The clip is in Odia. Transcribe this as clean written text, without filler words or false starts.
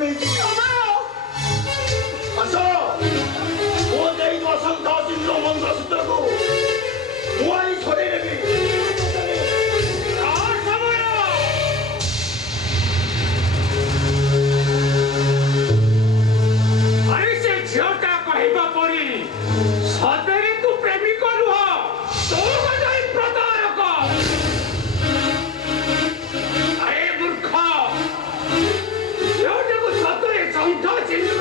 କେମିତି ଆସ ମୋ ଦେଇ ବସନ୍ତ ସିଂହ ମଙ୍ଗଳସୂତ୍ରକୁ ମୁଁ ଆଣି ଛଡ଼େଇ ନେବି। ଆରେ ସେ ଝିଅଟା କହିବା ପରି ସତରେ ତୁ ପ୍ରେମିକ ନୁହ, ତୁ ଯାଇ ପ୍ରତାରକ। ଆରେ ମୂର୍ଖ, ଝିଅଟାକୁ ସତରେ ସନ୍ଥ ଚିହ୍ନ